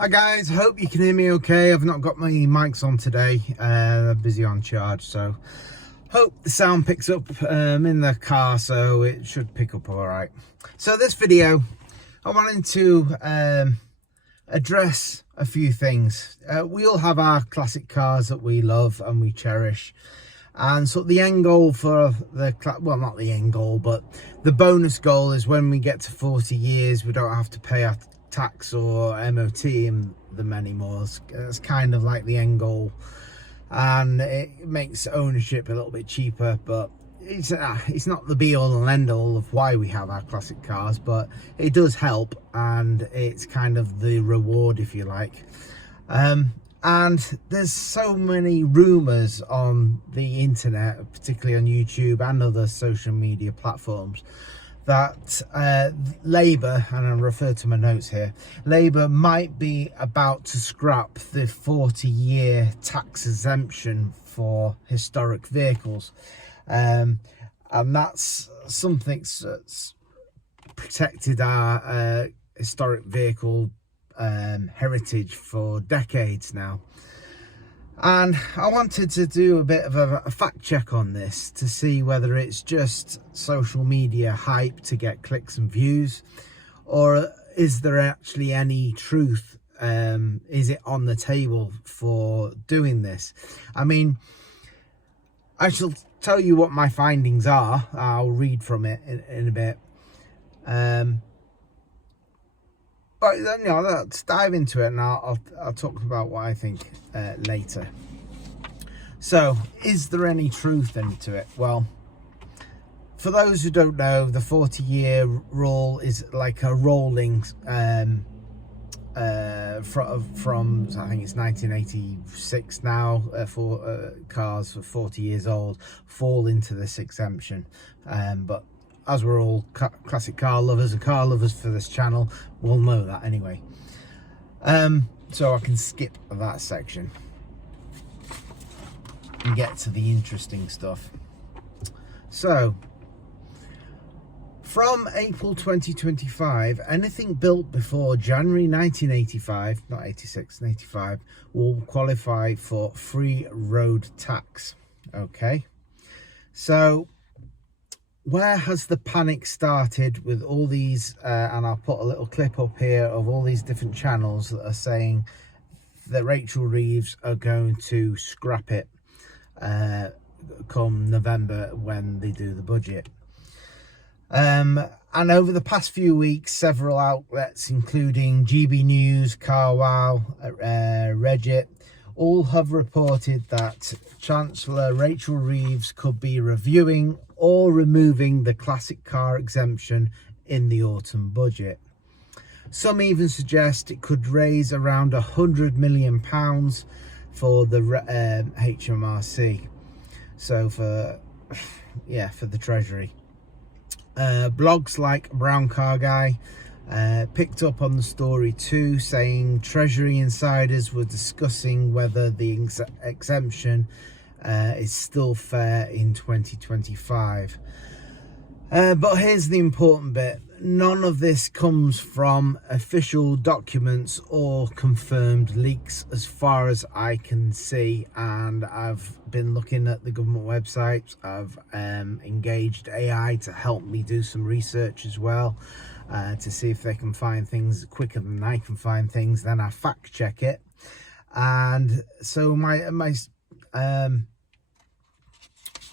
Hi guys, hope you can hear me okay. I've not got my mics on today, they're busy on charge, so hope the sound picks up. In the car, so it should pick up all right. So this video, I wanted to address a few things. We all have our classic cars that we love and we cherish, and so the end goal for well, not the end goal, but the bonus goal is when we get to 40 years, we don't have to pay our tax or MOT in them anymore. It's kind of like the end goal, and it makes ownership a little bit cheaper, but it's not the be all and end all of why we have our classic cars, but it does help, and it's kind of the reward, if you like. And there's so many rumours on the internet, particularly on YouTube and other social media platforms, that Labour, and I refer to my notes here, Labour might be about to scrap the 40-year tax exemption for historic vehicles. And that's something that's protected our historic vehicle heritage for decades now. And I wanted to do a bit of a fact check on this to see whether it's just social media hype to get clicks and views, or is there actually any truth? Is it on the table for doing this? I mean, I shall tell you what my findings are. I'll read from it in a bit. But you know, let's dive into it, and I'll talk about what I think later. So, is there any truth into it? Well, for those who don't know, the 40-year rule is like a rolling from I think it's 1986 now, for cars for 40 years old fall into this exemption. But as we're all classic car lovers and car lovers for this channel, we'll know that anyway. So I can skip that section and get to the interesting stuff. So, from April 2025, anything built before January 1985, not 86, 85, will qualify for free road tax. Okay, so where has the panic started with all these, and I'll put a little clip up here of all these different channels that are saying that Rachel Reeves are going to scrap it come November when they do the budget. And over the past few weeks, several outlets, including GB News, CarWow, Reddit, all have reported that Chancellor Rachel Reeves could be reviewing or removing the classic car exemption in the autumn budget. Some even suggest it could raise around £100 million for the HMRC, so for the Treasury. Blogs like Brown Car Guy picked up on the story too, saying Treasury insiders were discussing whether the exemption is still fair in 2025. But here's the important bit. None of this comes from official documents or confirmed leaks as far as I can see, and I've been looking at the government websites. I've engaged AI to help me do some research as well, to see if they can find things quicker than I can find things. Then I fact check it, and so my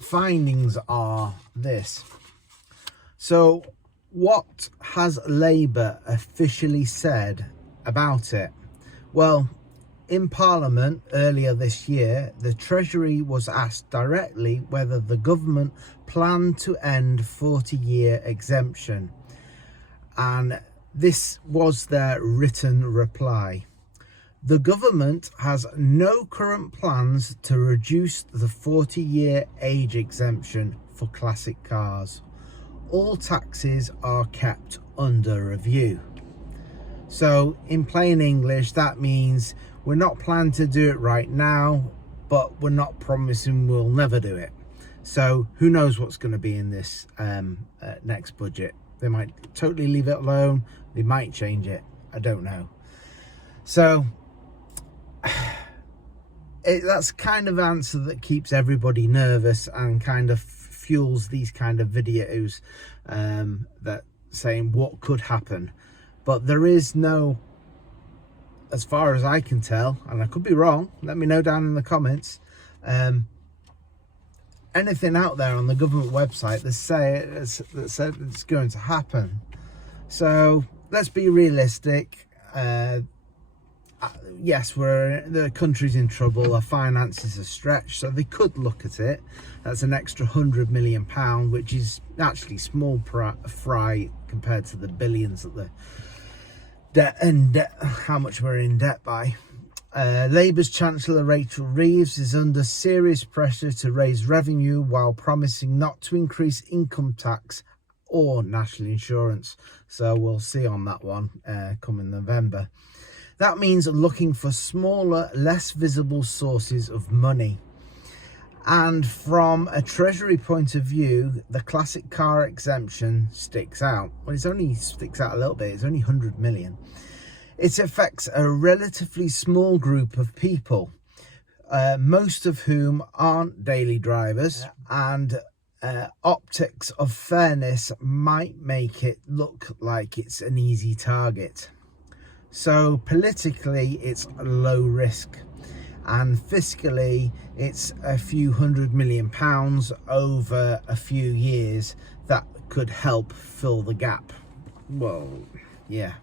findings are this. So what has Labour officially said about it? Well, in Parliament earlier this year, the Treasury was asked directly whether the government planned to end 40-year exemption, and this was their written reply. The government has no current plans to reduce the 40-year age exemption for classic cars. All taxes are kept under review. So in plain English, that means we're not planning to do it right now, but we're not promising we'll never do it. So who knows what's going to be in this next budget. They might totally leave it alone, they might change it, I don't know. So that's kind of answer that keeps everybody nervous and kind of fuels these kind of videos that saying what could happen. But there is no, as far as I can tell, and I could be wrong, let me know down in the comments, anything out there on the government website that said it's going to happen. So let's be realistic. Yes, the country's in trouble, our finances are stretched, so they could look at it. That's an extra £100 million, which is actually small fry compared to the billions that the debt, how much we're in debt by. Labour's Chancellor Rachel Reeves is under serious pressure to raise revenue while promising not to increase income tax or national insurance. So we'll see on that one coming November. That means looking for smaller, less visible sources of money. And from a Treasury point of view, the classic car exemption sticks out. Well, it only sticks out a little bit. It's only 100 million. It affects a relatively small group of people, most of whom aren't daily drivers, and optics of fairness might make it look like it's an easy target. So politically, it's low risk, and fiscally, it's a few £100 million over a few years that could help fill the gap. Well, yeah,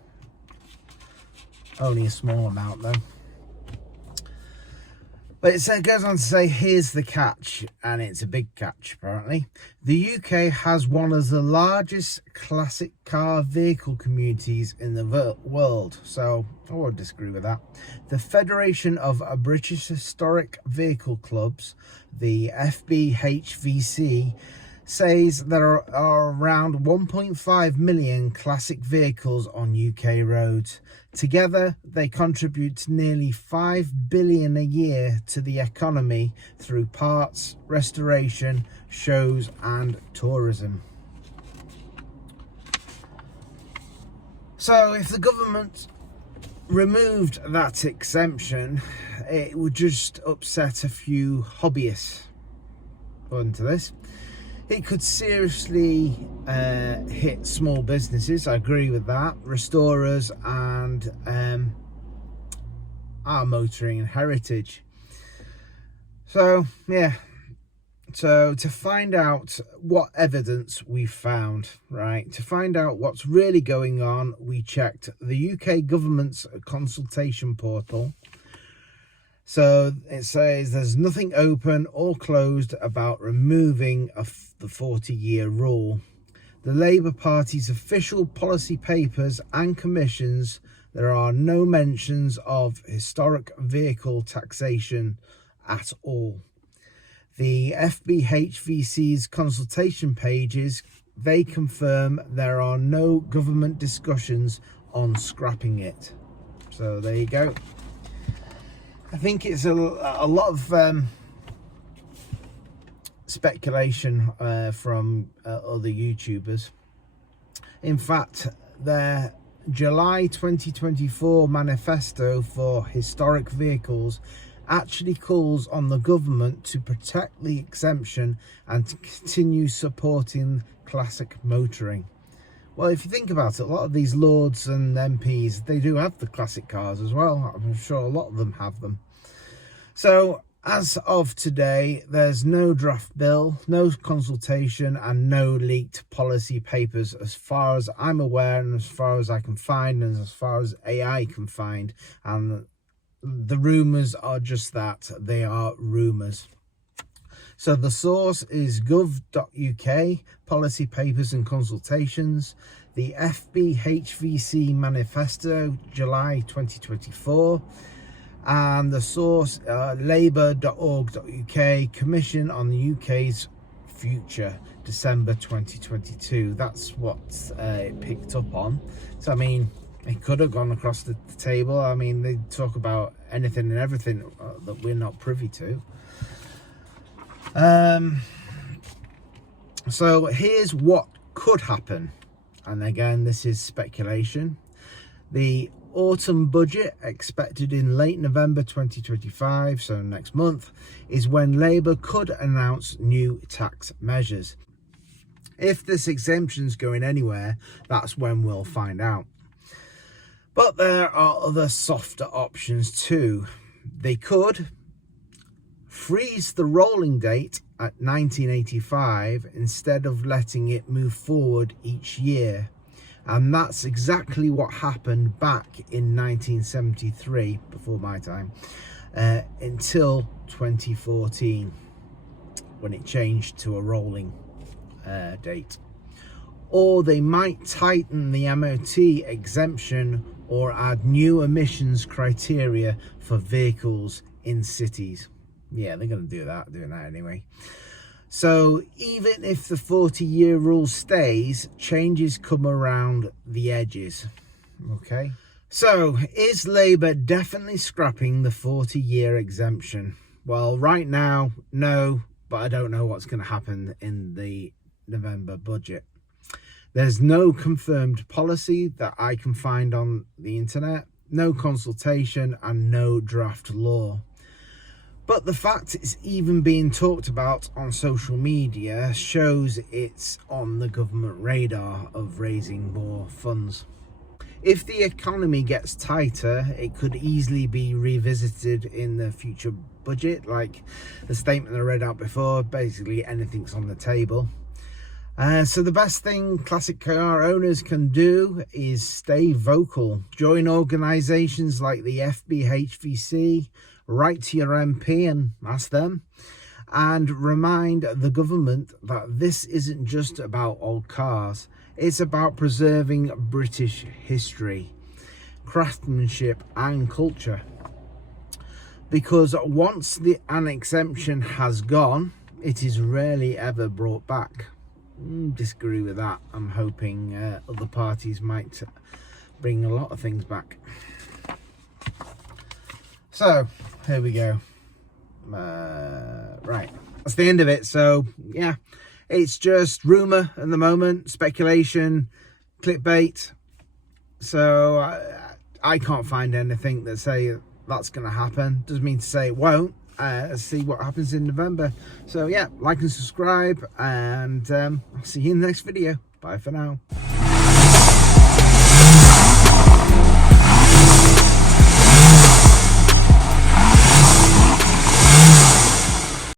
only a small amount though. But it goes on to say, here's the catch, and it's a big catch apparently. The UK has one of the largest classic car vehicle communities in the world. So I won't disagree with that. The Federation of British Historic Vehicle Clubs, the FBHVC, says there are around 1.5 million classic vehicles on UK roads. Together, they contribute to nearly $5 billion a year to the economy through parts, restoration, shows and tourism. So if the government removed that exemption, it would just upset a few hobbyists. According to this, it could seriously hit small businesses. I agree with that. Restorers and our motoring and heritage. So yeah. So to find out what evidence we found, right? To find out what's really going on, we checked the UK government's consultation portal. So it says there's nothing open or closed about removing the 40-year rule. The Labour Party's official policy papers and commissions, there are no mentions of historic vehicle taxation at all. The FBHVC's consultation pages, they confirm there are no government discussions on scrapping it. So there you go. I think it's a lot of speculation from other YouTubers. In fact, their July 2024 manifesto for historic vehicles actually calls on the government to protect the exemption and to continue supporting classic motoring. Well, if you think about it, a lot of these lords and MPs, they do have the classic cars as well. I'm sure a lot of them have them. So as of today, there's no draft bill, no consultation and no leaked policy papers as far as I'm aware, and as far as I can find, and as far as AI can find. And the rumours are just that, they are rumours. So the source is gov.uk, policy papers and consultations, the FBHVC manifesto, July 2024, and the source labour.org.uk, commission on the UK's future, December 2022. That's what it picked up on. So I mean, it could have gone across the table. I mean, they talk about anything and everything that we're not privy to. So here's what could happen, and again, this is speculation. The autumn budget, expected in late November 2025, so next month, is when Labour could announce new tax measures. If this exemption's going anywhere, that's when we'll find out. But there are other softer options too. They could freeze the rolling date at 1985 instead of letting it move forward each year. And that's exactly what happened back in 1973, before my time, until 2014, when it changed to a rolling date. Or they might tighten the MOT exemption or add new emissions criteria for vehicles in cities. Yeah, they're going to do that, doing that anyway. So even if the 40-year rule stays, changes come around the edges. Okay. So is Labour definitely scrapping the 40-year exemption? Well, right now, no, but I don't know what's going to happen in the November budget. There's no confirmed policy that I can find on the internet, no consultation, and no draft law. But the fact it's even being talked about on social media shows it's on the government radar of raising more funds. If the economy gets tighter, it could easily be revisited in the future budget, like the statement I read out before. Basically, anything's on the table. So the best thing classic car owners can do is stay vocal. Join organisations like the FBHVC, write to your MP and ask them, and remind the government that this isn't just about old cars. It's about preserving British history, craftsmanship and culture. Because once an exemption has gone, it is rarely ever brought back. Disagree with that. I'm hoping other parties might bring a lot of things back. So here we go. Right, that's the end of it. So yeah, it's just rumour at the moment, speculation, clickbait. So I can't find anything that say that's going to happen. Doesn't mean to say it won't. Let's see what happens in November. So yeah, like and subscribe, and I'll see you in the next video. Bye for now.